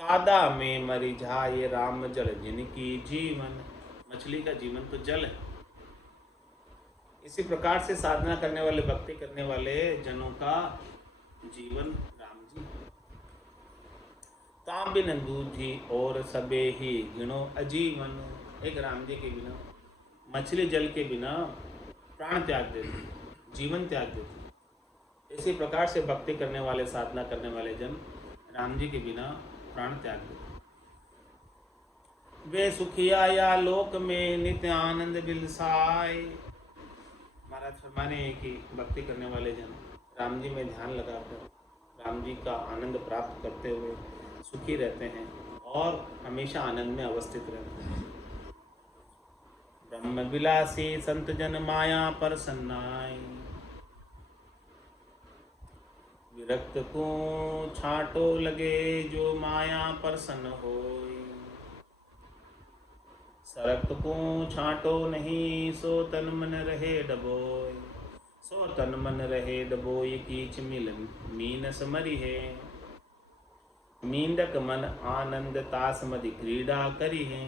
कादा में मरी जाए राम जल जिनकी जीवन। मछली का जीवन तो जल है। इसी प्रकार से साधना करने वाले, भक्ति करने वाले जनों का जीवन राम जी। ताबिन दूजी और सबे ही गिनो अजीवन। एक राम जी के बिना, मछली जल के बिना प्राण त्याग देती, जीवन त्याग देती। इसी प्रकार से भक्ति करने वाले, साधना करने वाले जन राम जी के बिना प्राण त्याग देते। वे सुखिया या लोक में नित्य आनंद बिलसाय। महाराज फरमाने हैं कि भक्ति करने वाले जन राम जी में ध्यान लगाकर राम जी का आनंद प्राप्त करते हुए सुखी रहते हैं और हमेशा आनंद में अवस्थित रहते हैं। ब्रह्म विलासी संत जन माया पर सन्नाई। विरक्त को छाटो लगे जो माया पर सन होई। सरक्त को छाटो नहीं सो तन मन रहे डबोय। सो तन मन रहे डबोय कीच मिल मीन समरी है। मींडक मन आनंद तास मदि क्रीड़ा करी है।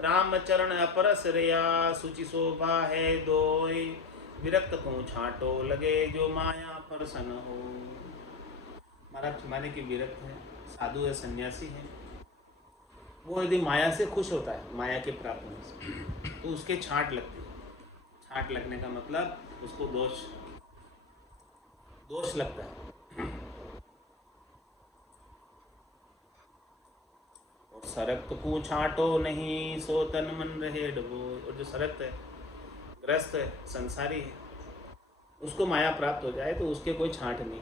राम चरण अपरस रया सुचि शोभा है दोय। विरक्त को छाटो लगे जो माया पर सन हो। महाराज माने की विरक्त है, साधु है, सन्यासी है, वो यदि माया से खुश होता है, माया के प्राप्त होने से, तो उसके छाट लगती है। छाट लगने का मतलब उसको दोष लगता है। और सरक्त को छाटो नहीं सो तन मन रहे डबो। और जो सरक्त है, ग्रस्त है, संसारी है, उसको माया प्राप्त हो जाए तो उसके कोई छाट नहीं,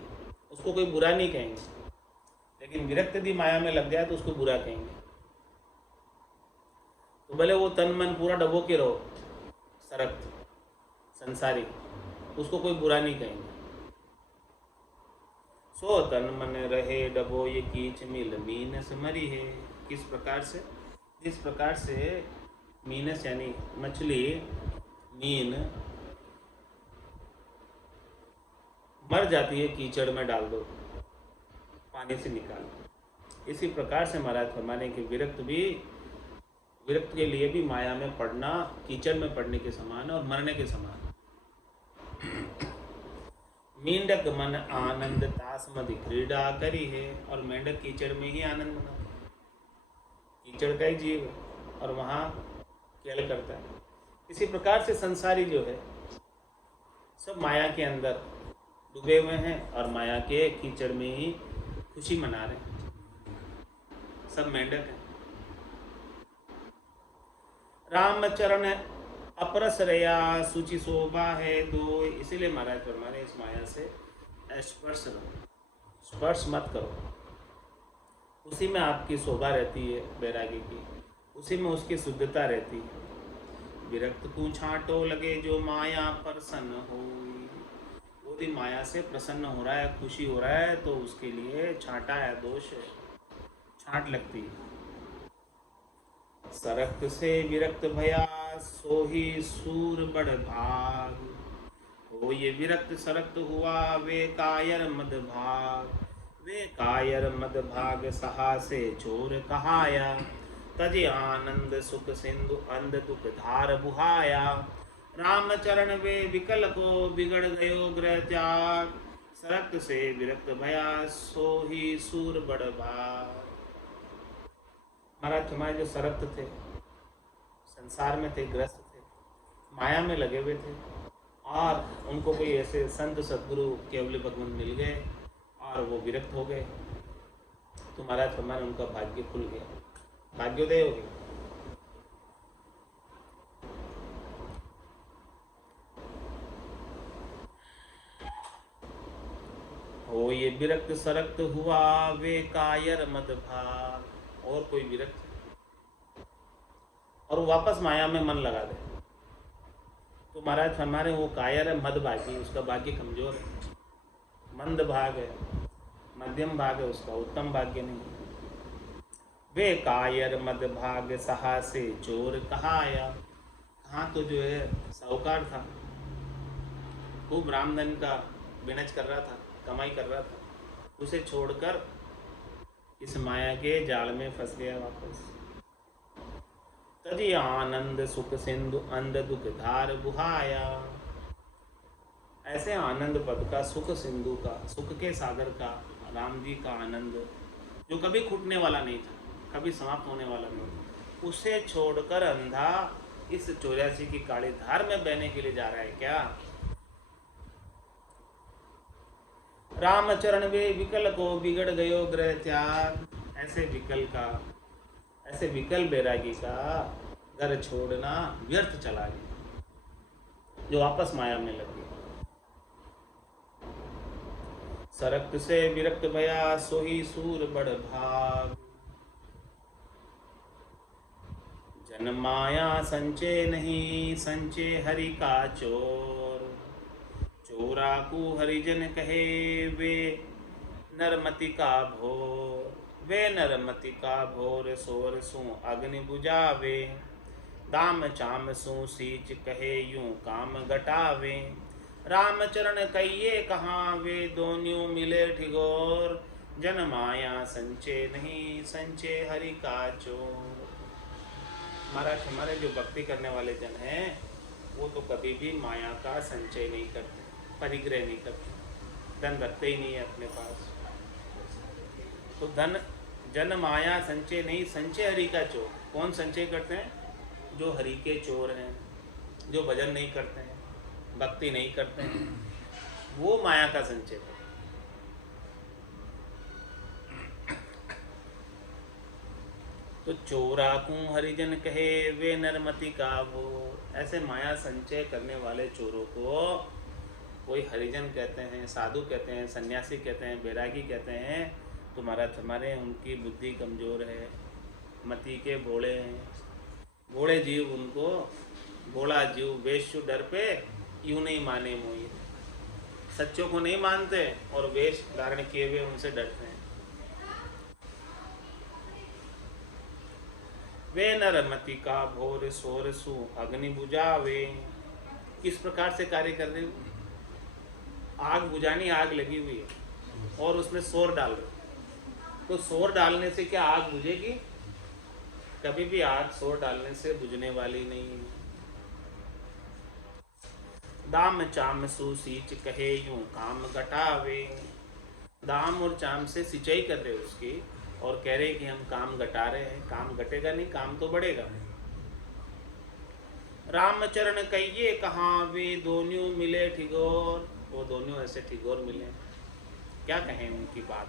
उसको कोई बुरा नहीं कहेंगे। लेकिन विरक्त यदि माया में लग जाए तो उसको बुरा कहेंगे। तो भले वो तन मन पूरा डबो के रहो, सरक्त संसारी, उसको कोई बुरा नहीं कहेंगे। सो तन मन रहे डबो ये कीच मिल मीनस मरी है। किस प्रकार से? जिस प्रकार से मीनस यानी मछली, मीन मर जाती है कीचड़ में डाल दो, पानी से निकाल दो, इसी प्रकार से महाराज फरमाने के विरक्त के लिए भी माया में पड़ना कीचड़ में पड़ने के समान और मरने के समान। मेंढक मन आनंद तास मदि क्रीड़ा करी है। और मेंढक कीचड़ में ही आनंद मनाता है, कीचड़ का ही जीव है और वहाँ खेल करता है। इसी प्रकार से संसारी जो है सब माया के अंदर डूबे हुए हैं और माया के कीचड़ में ही खुशी मना रहे हैं। सब मेंढक हैं। राम चरण अपरस रया सूचि शोभा है दो। इसीलिए महाराज फरमाने इस माया से स्पर्श रहो, स्पर्श मत करो। उसी में आपकी शोभा रहती है बैरागी की, उसी में उसकी शुद्धता रहती है। विरक्त को छाटो लगे जो माया प्रसन्न हो। यदि माया से प्रसन्न हो रहा है, खुशी हो रहा है, तो उसके लिए छाटा है, दोष है, छाट लगती है। सरक्त से विरक्त भया सो ही सूर बड़ भाग। हो ये विरक्त सरक्त हुआ वे कायर मद भाग। वे कायर मद भाग सहा से चोर कहाया। तज आनंद सुख सिंधु अंध दुख धार बुहाया। राम चरण वे विकल को बिगड़ गयो ग्रह त्याग। सरक्त से विरक्त भया सो ही सूर बड़ भाग। महाराज हमारे जो सरक्त थे, संसार में थे, ग्रस्त थे, माया में लगे हुए थे, और उनको कोई ऐसे संत सदगुरु केवल भगवान मिल गए और वो विरक्त हो गए, तो महाराज हमारे उनका भाग्य खुल गया, भाग्योदय हो गया। हो ये विरक्त सरक्त हुआ वे कायर मद भाग। और कोई विरक्त और वापस माया में मन लगा दे, तो महाराज हमारे वो कायर है, मद भागी, उसका भाग्य कमजोर है, मंद भाग है, मध्यम भाग है, उसका उत्तम भाग्य नहीं है। वे कायर मद भाग सहा से चोर कहाया। कहाँ तो जो है साहूकार था, खूब रामधन का बिनज कर रहा था, कमाई कर रहा था, उसे छोड़कर इस माया के जाल में फंस गया वापस। तजी आनंद सुख सिंधु अंध दुख धार बुहाया। ऐसे आनंद पद का, सुख सिंधु का, सुख के सागर का, राम जी का आनंद जो कभी छूटने वाला नहीं था, कभी समाप्त होने वाला नहीं था, उसे छोड़कर अंधा इस 84 की काली धार में बहने के लिए जा रहा है क्या? रामचरण वे विकल को बिगड़ गयो ग्रह त्याग। ऐसे विकल का, ऐसे विकल बैरागी का घर छोड़ना व्यर्थ चला गया, जो वापस माया में लग गया। सरक्त से विरक्त भया सोही सूर बड़ भाग। जन माया संचय नहीं संचय हरि का चोर। चोरा को हरिजन कहे वे नरमति का भोर। वे नरमति का भोर सोर सु अग्नि बुझावे। दाम चाम सु सीच कहे यूं काम घटावे। रामचरण कहिए कहाँ वे दोन्यों मिले ठिगोर। जन माया संचय नहीं संचय हरि का चोर। महाराज हमारे जो भक्ति करने वाले जन हैं वो तो कभी भी माया का संचय नहीं करते, परिग्रह नहीं करते, धन रखते ही नहीं है अपने पास। तो धन जन माया संचय नहीं संचय हरि का चोर। कौन संचय करते हैं? जो हरि के चोर हैं, जो भजन नहीं करते हैं, भक्ति नहीं करते हैं, वो माया का संचय करते हैं। तो चोरा को हरिजन कहे वे नरमति का वो। ऐसे माया संचय करने वाले चोरों को कोई हरिजन कहते हैं, साधु कहते हैं, सन्यासी कहते हैं, बैरागी कहते हैं। तो महाराज हमारे उनकी बुद्धि कमज़ोर है, मति के भोले हैं। भोले जीव उनको, भोला जीव वेश्य डर पे यूं नहीं माने मोहित। सच्चों को नहीं मानते और वेश धारण किए हुए उनसे डरते हैं। वे नरमति का भोर सोर सु अग्नि बुझावे। किस प्रकार से कार्य कर रहे हो? आग बुझानी, आग लगी हुई है और उसमें सोर डाल रहे, तो सोर डालने से क्या आग बुझेगी? कभी भी आग सोर डालने से बुझने वाली नहीं है। दाम चाम सु सींच कहे यूं काम घटावे। दाम और चाम से सिंचाई कर रहे उसकी और कह रहे कि हम काम घटा रहे हैं। काम घटेगा नहीं, काम तो बढ़ेगा। रामचरण कहिए कहाँ वे दोनों मिले ठिगोर। वो दोनों ऐसे ठिगोर मिले, क्या कहें उनकी बात।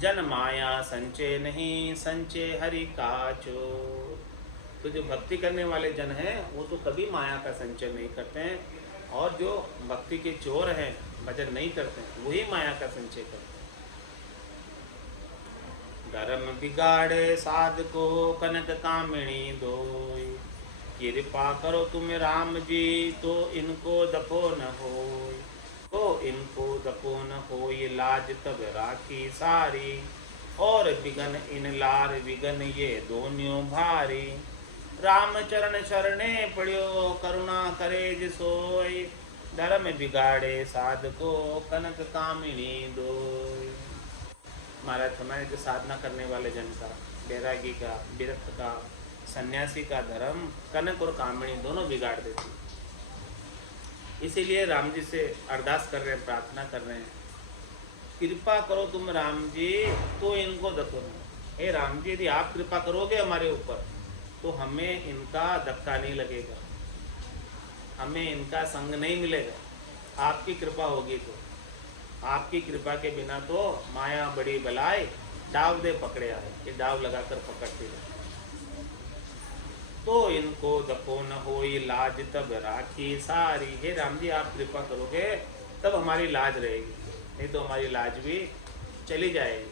जन माया संचय नहीं संचय हरि का चोर। तो जो भक्ति करने वाले जन हैं वो तो कभी माया का संचय नहीं करते हैं, और जो भक्ति के चोर हैं, भजन नहीं करते हैं, वही माया का संचय करते हैं। धर्म बिगाड़े साध को कनक कामिणी दोय। कृपा करो तुम राम जी तो इनको दफो न होय। तो इनको दफो न होय लाज तब राखी सारी। और विघन इन लार विघन ये दोन्यों भारी। राम चरण शरणे पड़ियो करुणा करे जिसोय। धर्म बिगाड़े साधको कनक कामिनी दोय। महाराज हमारे जो साधना करने वाले जन का, बैरागी का, विरक्त का, सन्यासी का धर्म कनक और कामिनी दोनों बिगाड़ देती। इसीलिए राम जी से अरदास कर रहे हैं, प्रार्थना कर रहे हैं, कृपा करो तुम राम जी तो इनको धक्को। हे राम जी, यदि आप कृपा करोगे हमारे ऊपर तो हमें इनका धक्का नहीं लगेगा, हमें इनका संग नहीं मिलेगा। आपकी कृपा होगी तो, आपकी कृपा के बिना तो माया बड़ी बलाए डाव दे पकड़े आए, ये डाव लगाकर पकड़ते जाए। तो इनको दको न हो लाज तब राखी सारी। हे राम जी, आप कृपा करोगे तब हमारी लाज रहेगी, नहीं तो हमारी लाज भी चली जाएगी।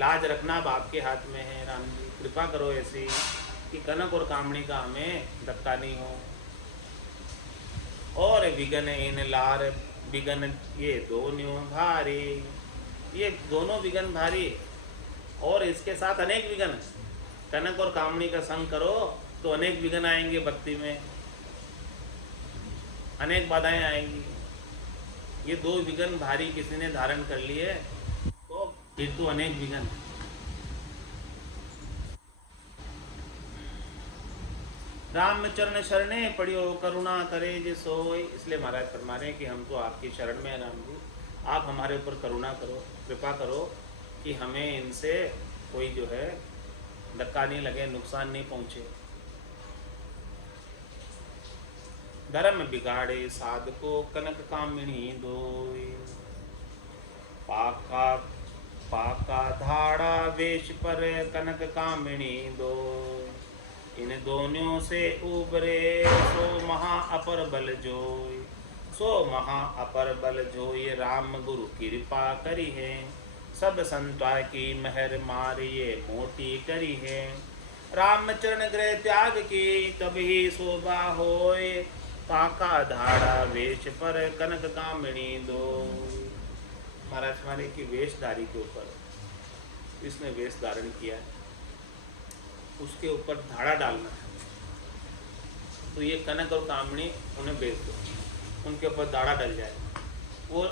लाज रखना अब आपके हाथ में है। राम जी कृपा करो ऐसी कि कनक और कामणी का हमें धक्का नहीं हो। और विघन इन लार विघन ये दोनों भारी, ये दोनों विघन भारी और इसके साथ अनेक विघन। कनक और कामणी का संग करो तो अनेक विघन आएंगे, भक्ति में अनेक बाधाएं आएंगी। ये दो विघन भारी किसी ने धारण कर लिए तो फिर तो अनेक विघन। राम चरण शरणे पड़ियो करुणा करे जे सोय। इसलिए महाराज फरमा रहे हैं कि हम तो आपकी शरण में हैं राम जी, आप हमारे ऊपर करुणा करो, कृपा करो कि हमें इनसे कोई जो है धक्का नहीं लगे, नुकसान नहीं पहुंचे। धर्म बिगाड़े साधको कनक कामिनी दोय। पाका पाका धाड़ा वेश पर कनक कामिनी दोय। इन दोनों से उबरे सो महा अपर बल जोय। सो महा अपर बल जोय राम गुरु कृपा करी है। सब संता की मेहर मारिए मोटी करी है। राम चरण गृह त्याग की तभी शोभा होय। पाका धाड़ा वेश पर कनक कामिनी दो। महाराज हमारे की वेशधारी के ऊपर इसने वेश धारण किया है, उसके ऊपर धाड़ा डालना है तो ये कनक और कामणी उन्हें बेच दो, उनके ऊपर धाड़ा डल जाए, वो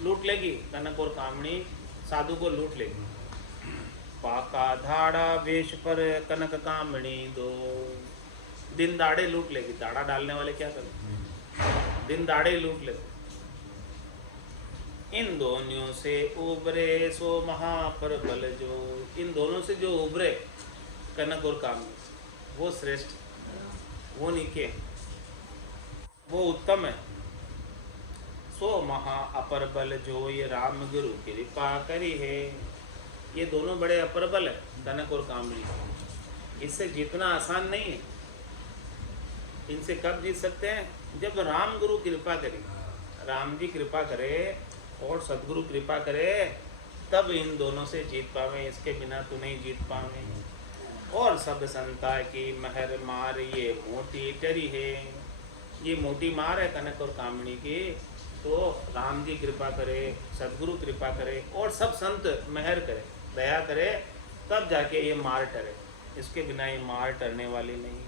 लूट लेगी। कनक और कामणी साधु को लूट लेगी। पाका धाड़ा वेश पर कनक कामणी दो। दिन दाड़े लूट लेगी। दाड़ा डालने वाले क्या करें, दिन दाड़े लूट लेते। इन दोनों से उबरे सो महापर बल जो। इन दोनों से जो उबरे कनक और कामनी, वो श्रेष्ठ, वो नीके, वो उत्तम है। सो महा अपर बल जो ये राम गुरु कृपा करी है। ये दोनों बड़े अपर बल है, कनक और कामनी। इससे जीतना आसान नहीं है। इनसे कब जीत सकते हैं, जब राम गुरु कृपा करे, राम जी कृपा करे और सदगुरु कृपा करे, तब इन दोनों से जीत पावे। इसके बिना तो नहीं जीत पावे। और सब संता की महर मार ये मोटी टरी है। ये मोटी मार है कनक और कामणी की। तो राम जी कृपा करे, सदगुरु कृपा करे और सब संत महर करे, दया करे, तब जाके ये मार टरे। इसके बिना ये मार टरने वाली नहीं है।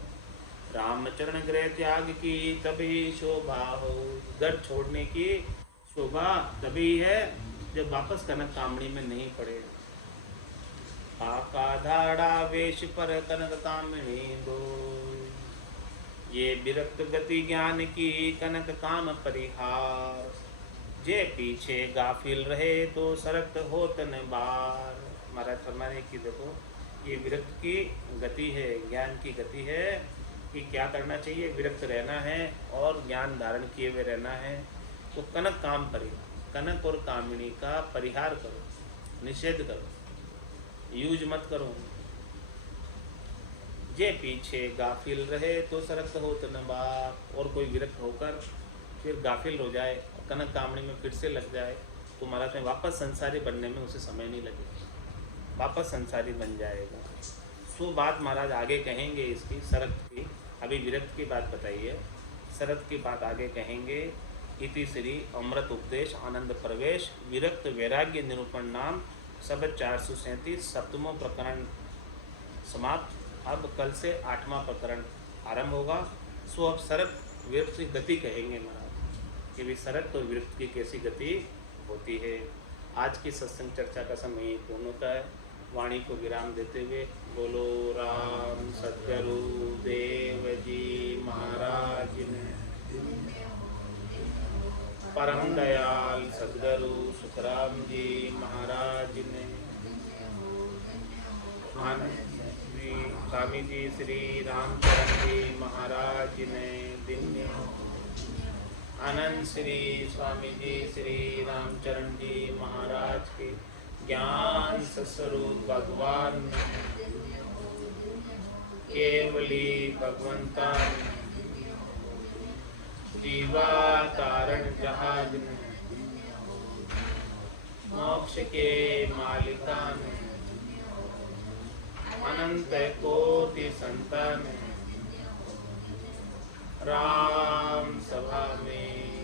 रामचरण गृह त्याग की तभी शोभा हो। घर छोड़ने की शोभा तभी है जब वापस कनक कामणी में नहीं पड़े। पाका धाड़ा वेश पर कनक कामणी दो। ये विरक्त गति ज्ञान की कनक काम परिहार। जे पीछे गाफिल रहे तो सरक्त होत न बार। महाराज फरमाने की देखो, ये विरक्त की गति है, ज्ञान की गति है कि क्या करना चाहिए, विरक्त रहना है और ज्ञान धारण किए हुए रहना है। तो कनक काम करे, कनक और कामिनी का परिहार करो, निषेध करो, यूज मत करो। जे पीछे गाफिल रहे तो सरक्त होत न बार। और कोई विरक्त होकर फिर गाफिल हो जाए, कनक कामणी में फिर से लग जाए, तो महाराज में वापस संसारी बनने में उसे समय नहीं लगेगा, वापस संसारी बन जाएगा। सो बात महाराज आगे कहेंगे इसकी, सरक्त की। अभी विरक्त की बात बताइए, सरक्त की बात आगे कहेंगे। इति श्री अमृत उपदेश आनंद प्रवेश विरक्त वैराग्य निरूपण नाम सब 437 सप्तमों प्रकरण समाप्त। अब कल से 8वां प्रकरण आरंभ होगा। सो अब सरक विरक्त की गति कहेंगे महाराज कि भी सरक तो विरक्त की कैसी गति होती है। आज की सत्संग चर्चा का समय पूर्ण होता है। वाणी को विराम देते हुए बोलो राम सद्गुरु देव जी महाराज ने, परम दयाल सद्गुरु सुखराम जी महाराज ने, स्वामी जी श्री रामचरण जी महाराज ने, दिव्य आनंद श्री स्वामी जी श्री रामचरण जी महाराज के ज्ञान स्वरूप भगवान केवली भगवंता जीवा तारण जहाज में, मोक्ष के मालिका में, अनंत कोटि संतान राम सभा में